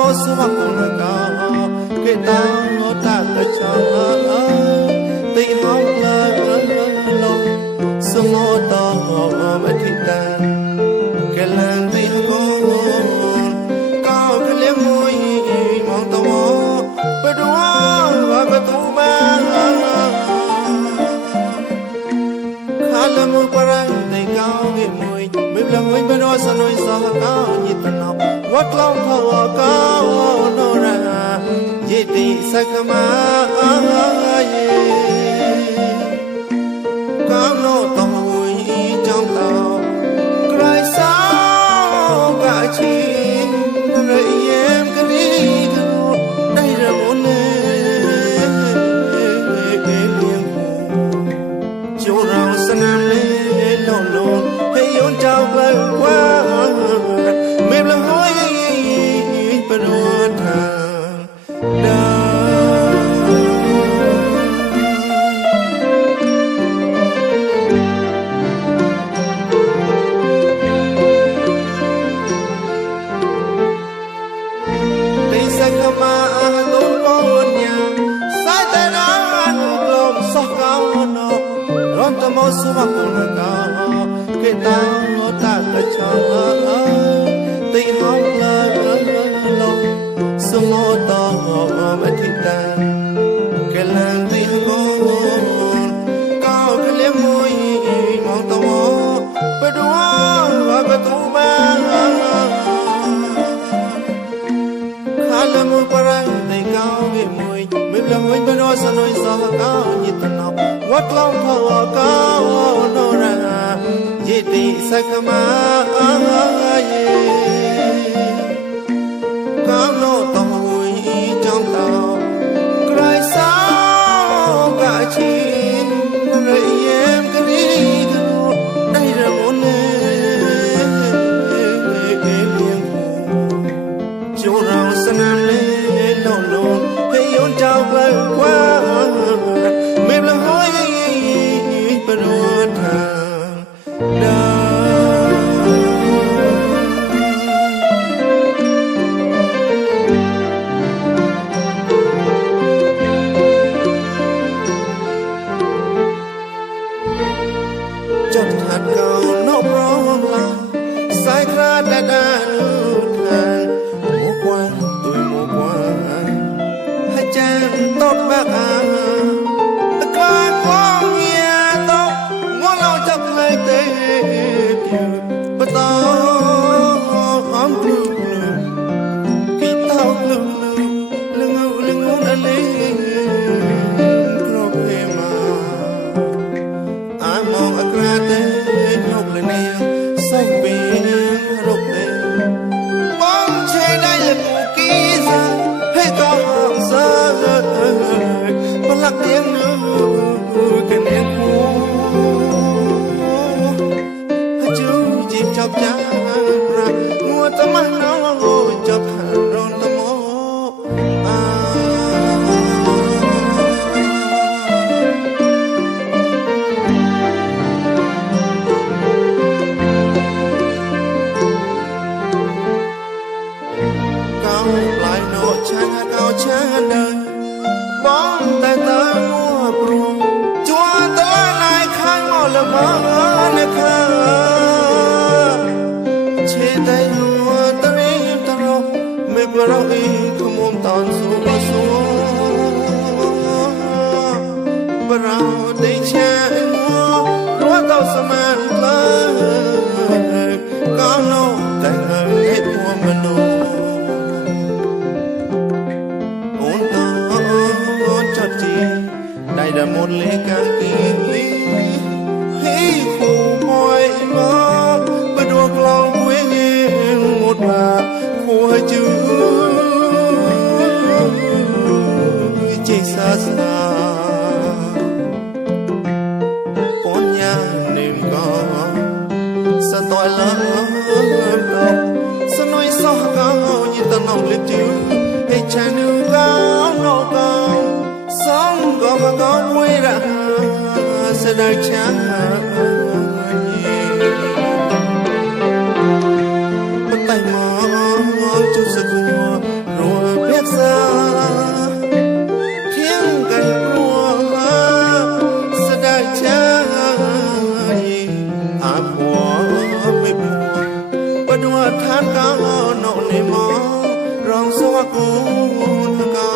mo su ma ko na ka ke ta ta ta cha ti hong la lo su mo ta ma thi ta ke lan ti ko ka ke le mo mo ta mo pa do wa ka tu ba kha la mo para dai ka ge mo me la mo ba no sa no sa ka ni ta na what long how ka no ra ye ti sa ka ma ye ka no to wi chong ta krai sa ka chi re yem ka ni ka no dai ra mo ne ke liem jo ra sa na le lo lo he yon chao ba kwa me la hoi pa no tha da dei sa kama don ko nya sa ta na lom so ka no ron ta mo su ma ko na ka ke ta ta ta cha ti hong la lo su mo ta ma thi ta ke lan ti ko ka ke le mo mo ta mo pa do wa ka tu ba kha la mo para dai ka ge mo me la mo ba no sa no sa ka ni ta na what long how ka no ra ye ti sa ka ma ye ka no to wi chong ta krai sa ka chi re yem ka ni ka no dai ra mo ne ke liem jo ra sa na le lo lo he yon chao ba kwa me la hoi pa no tha da chặt hạt cầu nó prong la sai ra da da nu than mo quan tôi mo quan hai cha tốt bác à ka quang ya to ngo lo chap lai te piu pa to am lu ki tao lu na le kro pe ma ai mong akra te nok le ne sai pe ro te bong che dai le ku ki sa he ko sa pa lak tiếng nu ke ne ku ha chu ji chop cha ra ngua ta ma no ngo chop ron ta mo cao lại nọ chan cao chan đời bóng tay ta mua pruông chúa ta lại khai ngõ là mơ nè khá chế tay lùa ta rìm ta rô mê bà rau y không ôm tòn xuống bà xuống bà rau đầy cha ngô rúa tao sa man lời có nô tay ngờ hết mua mà nô đây là một lễ càng kỳ hí khổ mỏi mơ bất đuộc lòng quê một bà khổ hai chữ chỉ xa xa bốn nhà niềm có sa tội lớn độc sa nói sao cao như ta nồng liếp chữ hay cha nữ cao nọ cao sống có con quê ra sẽ đời cha bắt tay mơ chú sa cua ทานกาโนนิมอรองสวกุนกา